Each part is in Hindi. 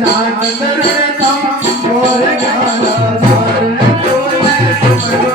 चांद रे तुम मोर गाना सारे तूने सुमरो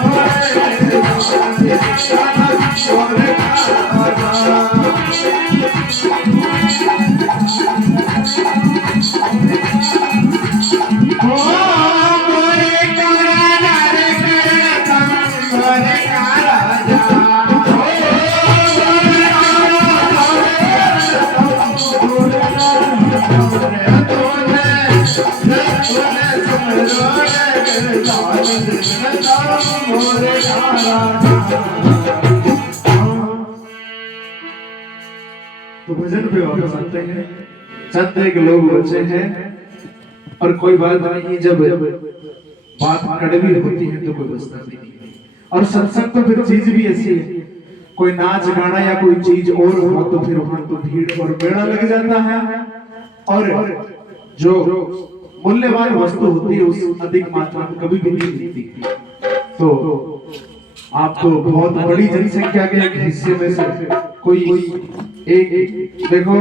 मोर गाना तो भजन पे वापस आते हैं। चंद एक लोग बचे हैं और कोई बात नहीं, जब बात कड़वी होती है तो कोई बचता नहीं। और सत्संग तो फिर चीज भी ऐसी है, कोई नाच गाना या कोई चीज और हो तो फिर वहां तो भीड़ और मेला लग जाता है। और जो मूल्यवान वस्तु होती है उस अधिक मात्रा में कभी भी नहीं मिलती। तो आप तो बहुत बड़ी जनसंख्या के एक हिस्से में से कोई एक देखो,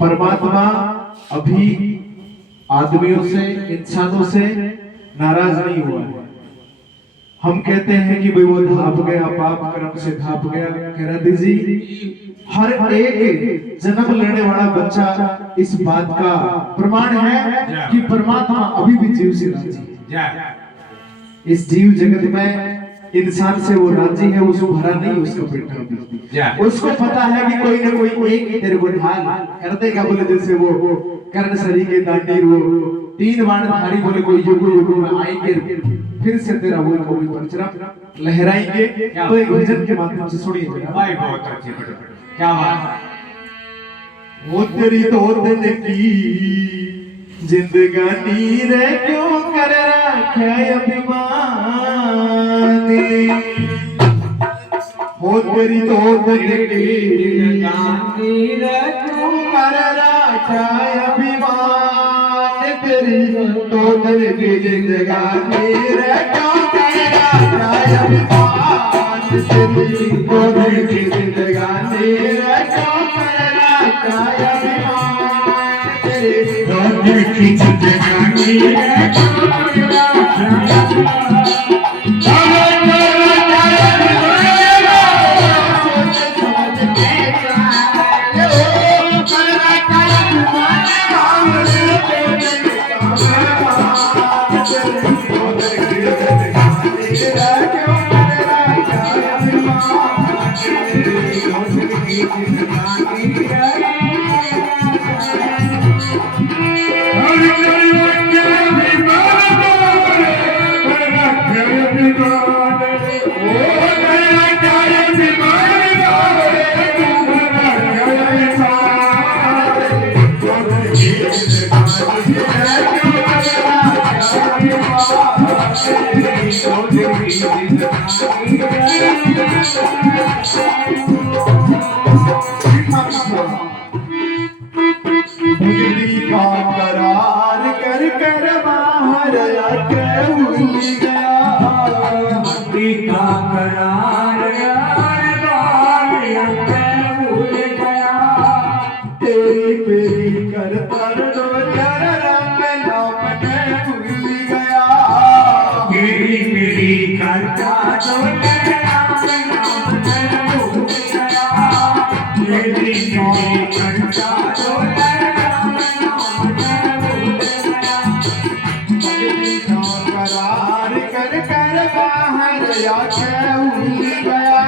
परमात्मा अभी आदमियों से, इंसानों से नाराज नहीं हुआ है। हम कहते हैं कि भाई वो धाप गया, पाप कर्म से धाप गया। कह रहा जी, हर एक जन्म लेने वाला बच्चा इस बात का प्रमाण है कि परमात्मा अभी भी जीव से राजी है। इस जीव जगत में इंसान से वो राजी है, उसको भरा नहीं, उसका बेटा भी। उसको पता है कि कोई ना कोई एक तेरे को ढाल कर देगा। बोले जैसे वो कर्ण सरी के दांडी वो 3 बाणधारी बोले कोई युग युग में आएंगे, फिर से तेरा वो कोई परचरा लहराएंगे। तो एक भजन के माध्यम से सुनिए जरा। भाई बहुत अच्छी, क्या बात है। वो तेरी तो दिन की जिंदगानी रे क्यों कर रखा अभिमानी। वो तेरी तो दिन की जिंदगानी रे क्यों कर रखा अभिमान। तेरी तो दिन की जिंदगानी रे क्यों कर रखा अभिमान। तेरी तो दिन की जिंदगानी रे क्यों कर रखा अभिमान। तेरी तो दिन की जिंदगानी रे क्यों कर रखा अभिमान। भक्ति का करार कर कर बाहर आके भूल गया। भक्ति का करार यार बाहर आके भूल गया। तेरी पेरी कर पर दो यार रंग नाम ने भूल गया। तेरी पेरी कर दो यार नाम ने भूल गया। तेरी पेरी कर दो करार कर कर बाहर आके भूल गया।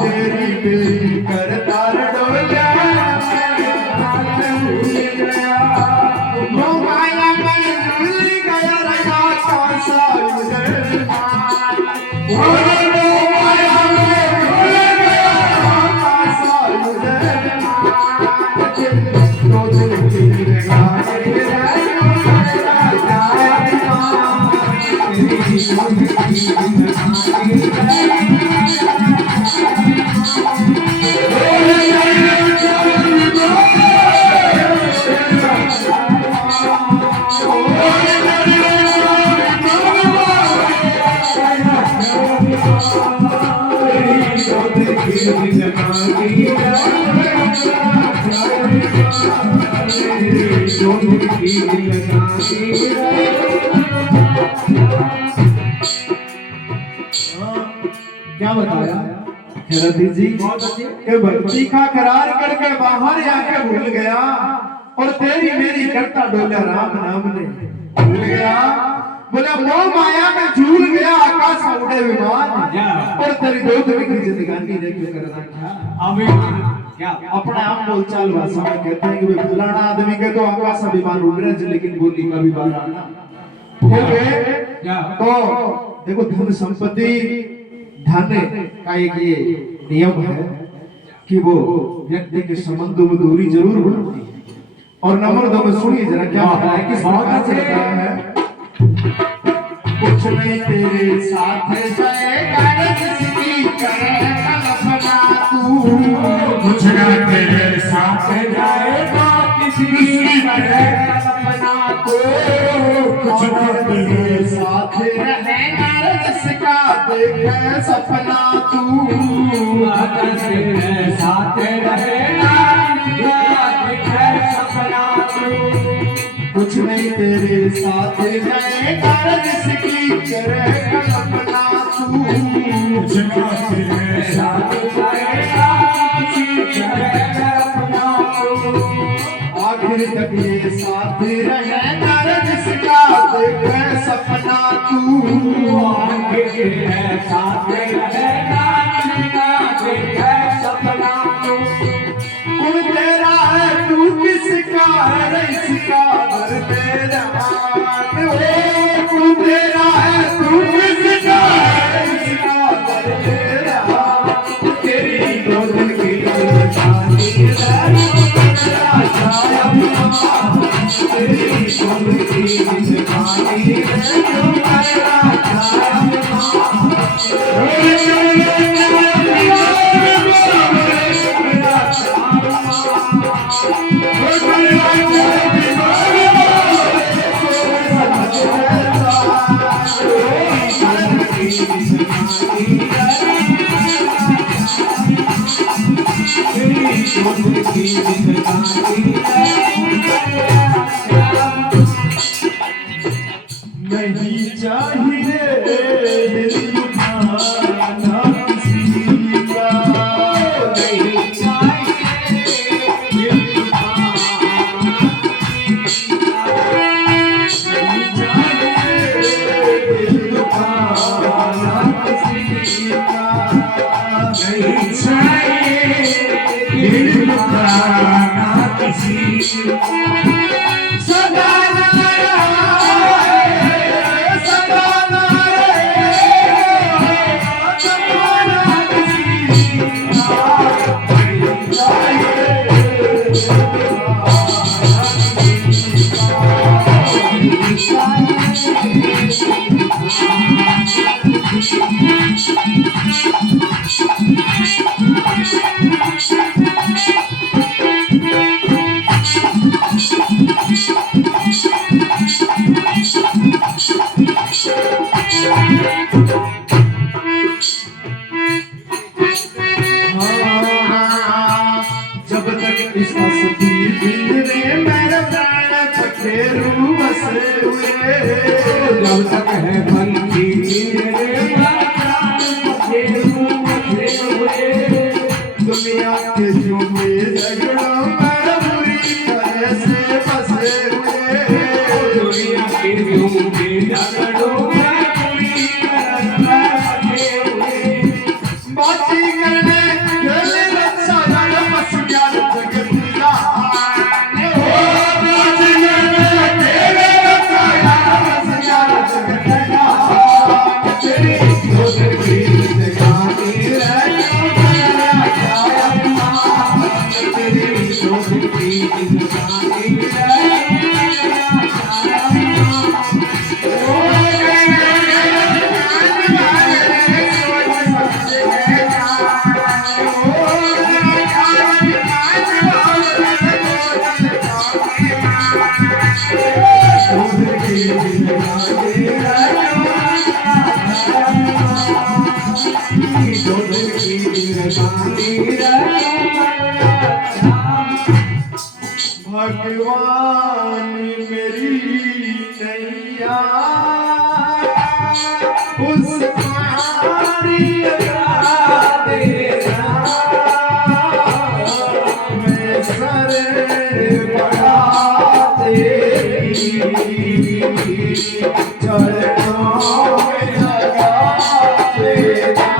तेरी बेरी कर तार डोला भूल गया। वो माया में भूल गया रहा कौन सा उधर। वो माया में भूल गया कौन सा उधर। तो दिल की शोध की लगाती क्या बताया रति जी के भक्ति का करार करके बाहर आके भूल गया और तेरी मेरी करता डोला राम नाम ने भूल गया बोला मोह माया में झूल गया आकाश में उड़े विमान और तेरी दो दिन की जिंदगानी ने क्यों करना क्या अपने आप बोलचाल भाषा में कहते हैं कि भाई फलाना आदमी के तो आकाश अभिमान उड़ रहा है लेकिन बोली का भी बात आना तो देखो धन संपत्ति धन का एक ये नियम है कि वो व्यक्ति के संबंधों में दूरी जरूर बढ़ती है और नंबर 2 में सुनिए जरा क्या है किस प्रकार से बताया है कुछ नहीं तेरे साथ जाएगा किसी करे कल्पना तू कुछ ना तेरे साथ जाएगा किसी करे कल्पना तू कुछ ना तेरे साथ रहेगा जिसका देखे सपना तू तेरे साथ रहेगा देखे सपना तू कुछ नहीं तेरे साथ जाएगा जिसकी करे कल्पना तू कुछ ना तेरे साथ जाएगा किसी करे कल्पना तू आखिर तक ये साथ रहेगा जिसका देखे सपना तू तेरे साथ रहेगा जिसका देखे सपना तू कुल तेरा है तू किसका है इसका घर तेरा कुल तेरा है तू किसका है इसका घर तेरा तेरी गोद की शादी तेरी गोद की शादी नहीं चाहिए दिल दुखाना किसी का नहीं चाहिए दिल दुखाना किसी का नहीं चाहिए दिल दुखाना किसी सदा ना सदा ना जमाना किसी जब तक इस हस्ती पिंजरे मेरे प्राण पखेरु बसे हुए जब तक है पंछी मेरे प्राण पखेरु बसे हुए दुनिया के झूठे झगड़ों में बुरी तरह से फंसे हुए दुनिया के झूठे झगड़ों में बुरी तरह से फंसे हुए बाती करने खेले रक्षा जाना बस ज्ञान जगत पूजा बाती करने खेले रक्षा जाना बस ज्ञान जगत पूजा तेरी गोद की जिंदगानी तेरी गोद की जिंदगानी भगवान मेरी नैया उस पारी लगा देना मैं सर बढ़ा देगी चरणों में लगा देना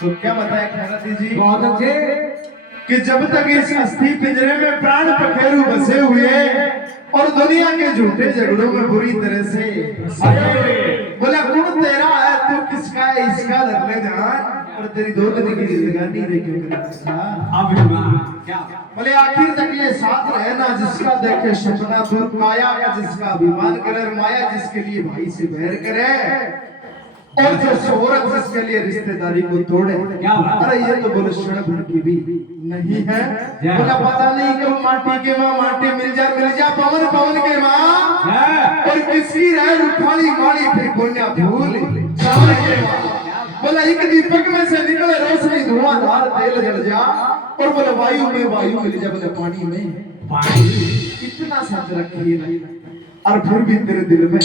तो क्या बताए खैराती जी बहुत अच्छे कि जब तक इस अस्थि पिंजरे में प्राण पखेरु बसे हुए और दुनिया के झूठे झगड़ों में बुरी तरह से बोला कौन तेरा है तू किसका है इसका लगने जान और तेरी दो दिन की जिंदगानी रे क्यों करता अभिमान क्या बोले आखिर तक ये साथ रहना जिसका देखे सपना तो काया का जिसका अभिमान करे और माया जिसके लिए भाई से बैर करे और जो शोहरत जिसके लिए रिश्तेदारी को तोड़े क्या बात? अरे ये तो बोले क्षण भर की भी नहीं है बोला पता नहीं कब माटी के माँ माटी मिल जा पवन पवन के माँ और किसकी रह रुखाली माली फिर पुण्य भूल सावन के माँ बोला एक दीपक में से निकले रोशनी धुआंधार तेल जल जा और बोले वायु मिल जा बोले पानी में इतना सच रखिए और फिर भी तेरे दिल में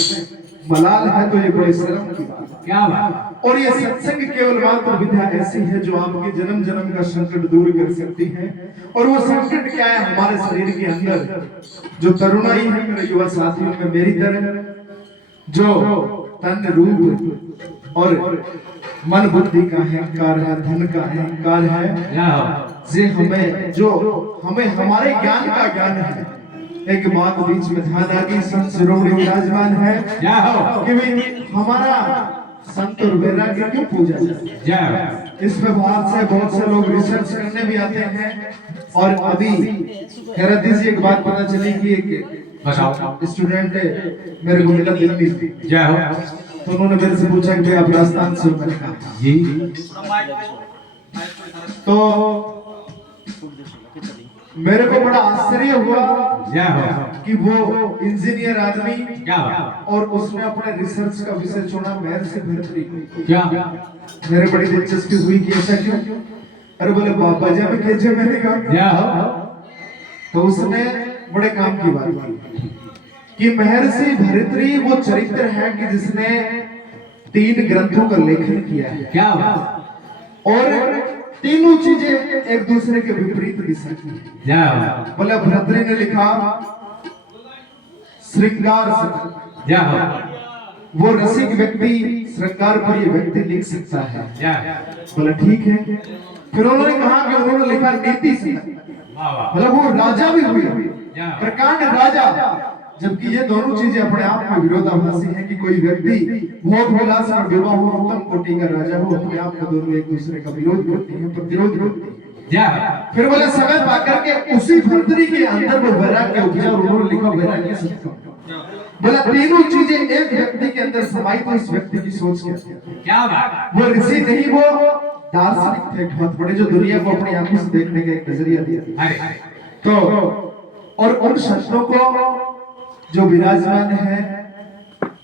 मलाल है तो ये बड़े शर्म की बात है क्या बात और ये सत्संग केवल मात्र विद्या ऐसी है जो आपके जन्म जन्म का संकट दूर कर सकती है और वो संकट क्या है हमारे शरीर के अंदर जो तरुणाई है मेरे युवा साथियों में मेरी तरह जो तन रूप और मन बुद्धि का अहंकार है धन का अहंकार है जे हमें हमारे ज्ञान का ज्ञान है एक बात बीच में ध्यान आ गई संत शिरोमणि विराजमान है कि भाई हमारा संत और वैराग्य क्यों पूजा जाए इस पे बहुत से लोग रिसर्च करने भी आते हैं और अभी खैराती जी एक बात पता चली कि एक स्टूडेंट मेरे को मिला दिल्ली से तो उन्होंने मेरे से पूछा कि आप राजस्थान से हो मैंने कहा जी तो मेरे को बड़ा आश्चर्य हुआ कि वो इंजीनियर आदमी और उसने अपने रिसर्च का विषय चुना मेहर से बेहतरी क्या मेरे बड़ी दिलचस्पी हुई कि ऐसा क्यों अरे बोले बाबा जी हमें कैसे मैंने कहा तो उसने बड़े काम की बात की कि महर्षि भर्तृहरि वो चरित्र है कि जिसने 3 ग्रंथों का लेखन किया है क्या और तीनों चीजें एक दूसरे के विपरीत दिशा की बोले भर्तृहरि ने लिखा श्रृंगार वो रसिक व्यक्ति श्रृंगार पर ये व्यक्ति लिख सकता है। बोला ठीक है। फिर उन्होंने कहा कि उन्होंने लिखा नीति से, मतलब वो राजा भी हुए, प्रकांड राजा, जबकि ये दोनों चीजें अपने आप में विरोधाभासी हैं कि कोई व्यक्ति भोग विलास और विवाह हो, उत्तम कोटि का राजा हो, अपने आप में दोनों एक दूसरे का विरोध करती हैं, प्रतिरोध करती हैं। फिर बोले समय पाकर के उसी भर्तरी के अंदर वो वैराग्य उपजा और उन्होंने लिखा वैराग्य सत्य। बोला तीनों चीजें एक व्यक्ति के अंदर समाई तो इस व्यक्ति की सोच क्या बात। वो ऋषि नहीं, वो दार्शनिक थे बहुत बड़े, जो दुनिया को अपनी आंखों से देखने का एक नजरिया दिया। तो और उन संतों को जो विराजमान है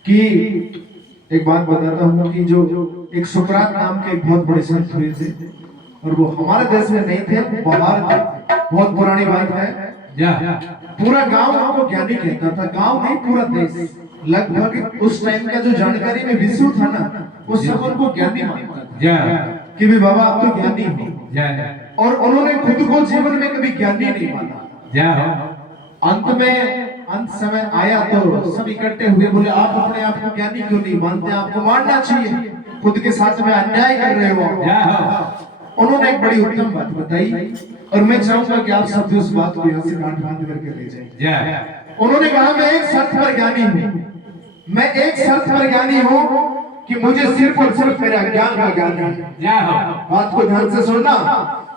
कि एक बात बताता हूँ कि जो एक सुकरात नाम के एक बहुत बड़े संत हुए थे, और वो हमारे देश में नहीं थे, बाहर थे। बहुत पुरानी बात है। पूरा गांव उनको ज्ञानी कहता था, गांव नहीं पूरा देश। लगभग उस टाइम का जो जानकारी में विश्व था ना, उस सब उनको ज्ञानी मानता था कि भी बाबा आप तो ज्ञानी हो। और उन्होंने खुद को जीवन में कभी ज्ञानी नहीं माना। अंत में अंत समय आया तो सब इकट्ठे हुए, बोले आप अपने आप को ज्ञानी क्यों नहीं मानते, आपको मानना चाहिए, खुद के साथ में अन्याय कर रहे हो। उन्होंने एक बड़ी उत्तम बात बताई, और मैं चाहूंगा कि आप सब उस बात को यहाँ से गांठ बांध करके ले जाएं। उन्होंने कहा मैं एक शर्त पर ज्ञानी हूँ, मैं एक शर्त पर ज्ञानी हूँ कि मुझे सिर्फ और सिर्फ मेरा ज्ञान का ज्ञान है। बात को ध्यान से सुनना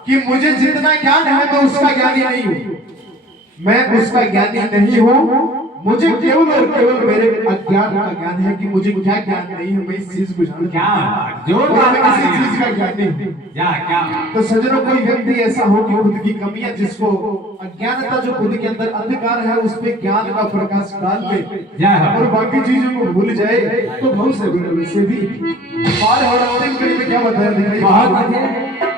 कि मुझे जितना ज्ञान है तो उसका ज्ञानी नहीं हूँ, मैं उसका ज्ञानी नहीं हूँ। मुझे केवल और केवल मेरे अज्ञान का ज्ञान है कि मुझे क्या ज्ञान नहीं है, मैं इस चीज को जानता हूं, किसी चीज का ज्ञान नहीं। तो सज्जनों, कोई व्यक्ति ऐसा हो कि खुद की कमियां, जिसको अज्ञानता जो खुद के अंदर अंधकार है उस पे ज्ञान का प्रकाश डाल दे और बाकी चीजों को भूल जाए, तो बहुत से वैसे भी पार हो रहा है। में क्या बताया दिखाई,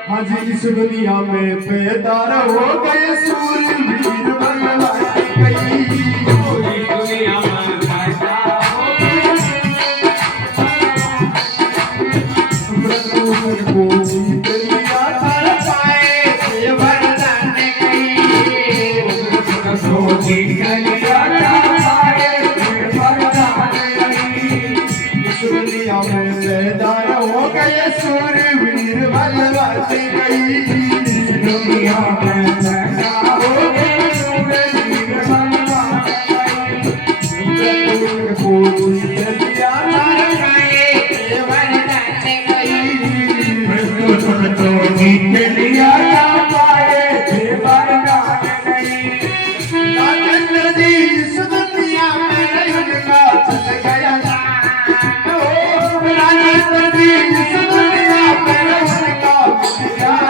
हाँ जी, इस दुनिया में बेदार हो गए सूरवीर बनवाए गई, दुनिया में बेदार हो गए, को जीत लिया कर पाए से वरदान गई, को जीत लिया कर पाए से वरदान गई, इस दुनिया में बेदार हो गए सूरवीर बनवाए गई, दुनिया में बेदार हो गए सूरवीर बनवाए गई, को जीत लिया कर पाए से वरदान गई, तो जीत लिया कर पाए से वरदान गई। राजेंद्र जी इस दुनिया में उनका चल गया, राजेंद्र जी इस दुनिया में उनका चल गया,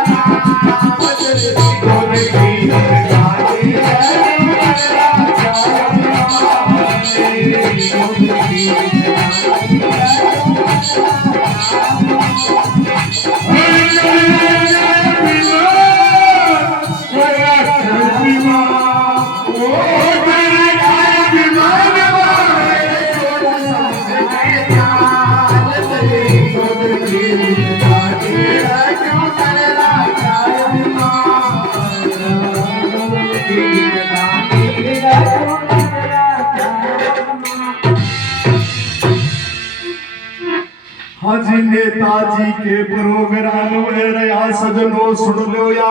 हाँ जी, नेताजी के प्रोग्राम में रहा सजनों, सुन लो या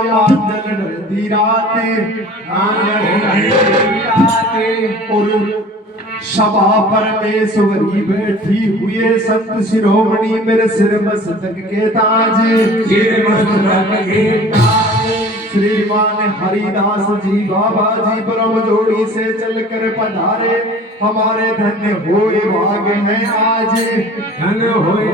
दी रातें, और सभा परमेश्वरी बैठी हुए संत शिरोमणि मेरे सिर मस्तक के ताज, श्रीमान हरिदास जी बाबा जी ब्रह्म जोड़ी से चलकर पधारे, हमारे धन्य होए भाग हैं आज, धन्य होए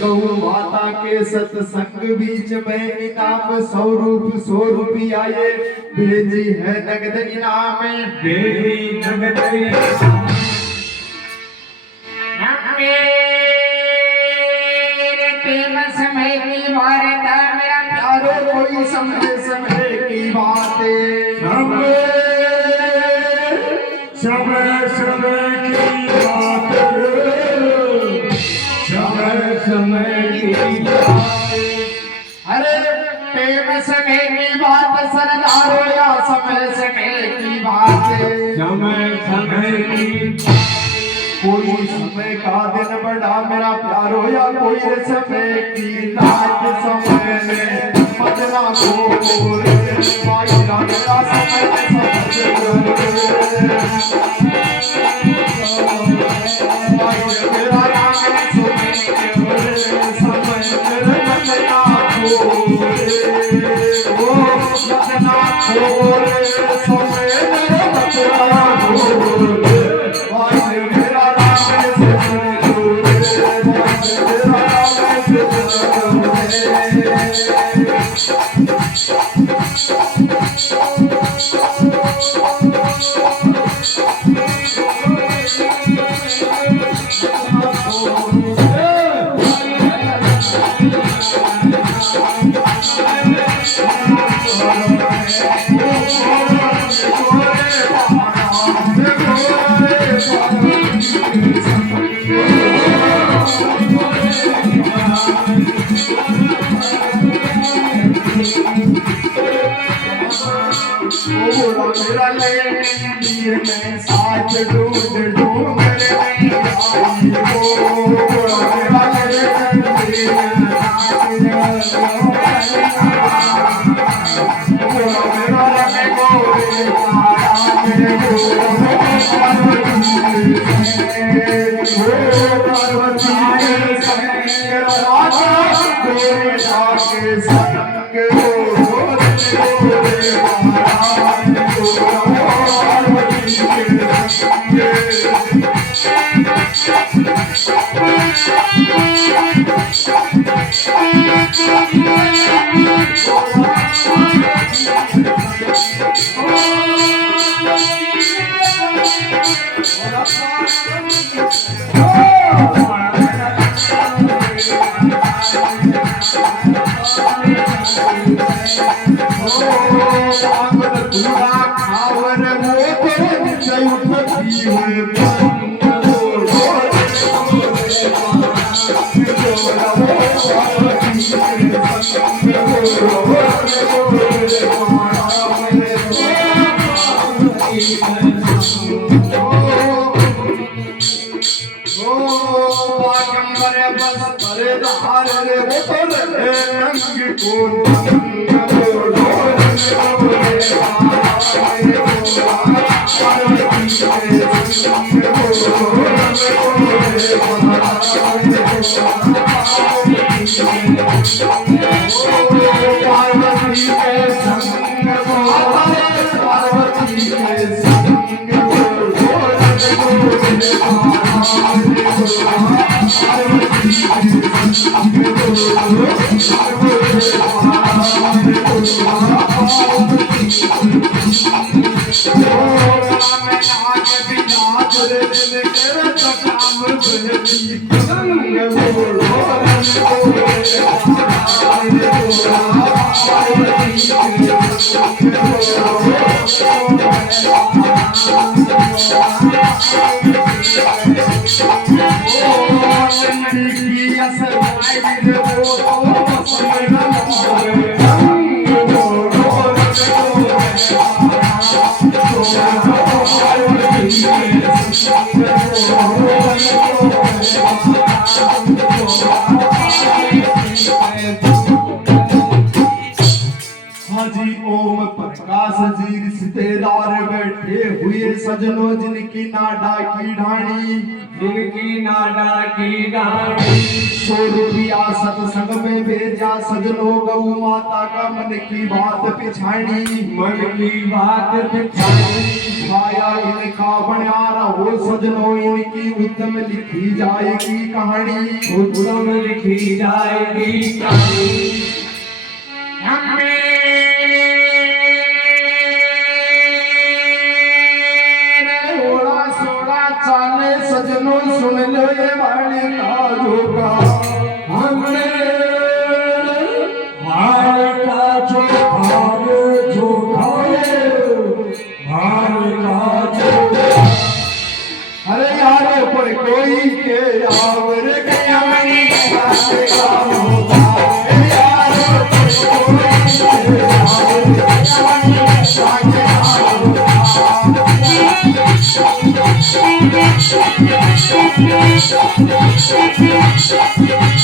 गौ माता के सत्संग बीच में इनाम 100 रूपी आए, भेजी है नगद इनाम, भेजी नगद इनाम। समय की वार्ता मेरा प्यारो कोई समय समय की बातें, समय समय की बातें, समय समय की बातें, अरे प्रेम समय की बात सरदारो या समय समय की बातें, समय समय की कोई समय का दिन बड़ा मेरा प्यारो या कोई समय की रात समय में मजना को रे भाई मेरा समय हाजी ओम प्रकाश जी रिश्तेदार बैठे हुए सजनों जिनकी नाडा की ढाणी ₹100 सत्संग में भेजा सजनों गौ माता का मन की बात पिछाड़ी छाया इनका बना रहो सजनों इनकी उत्तम लिखी जाएगी कहानी चाले सजनों सुन लो ये वाणी का जोगा हमने भार का जोगा अरे यार पर कोई के आवर गया नहीं Thank you. Thank you.